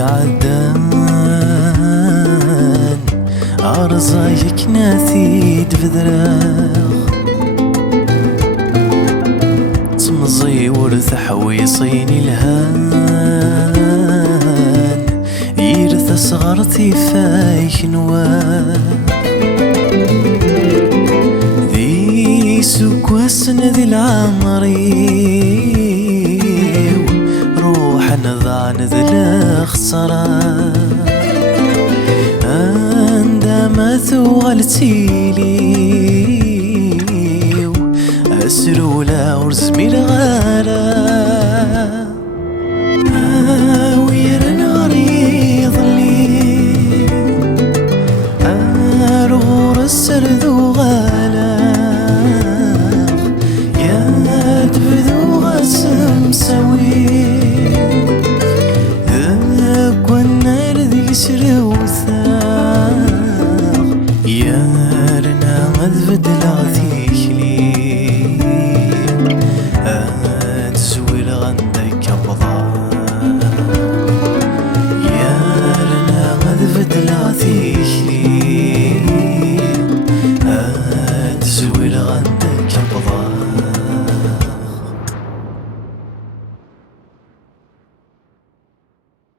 عدان عرضايك ناثي دفدراغ تمزي ورث حويصيني الهان يرث صغرتي فايك نواه ذي سكوسن ذي العمري روح نضعن ذي الاخسران عندما ثغلتيلي أسرو لا ورزمي الغالا ويرن غريض لي أرغور السردو غالا يا تبذو غسم سوي ذاك والنار ذي سروثا يا رنا غذ بدل عثيك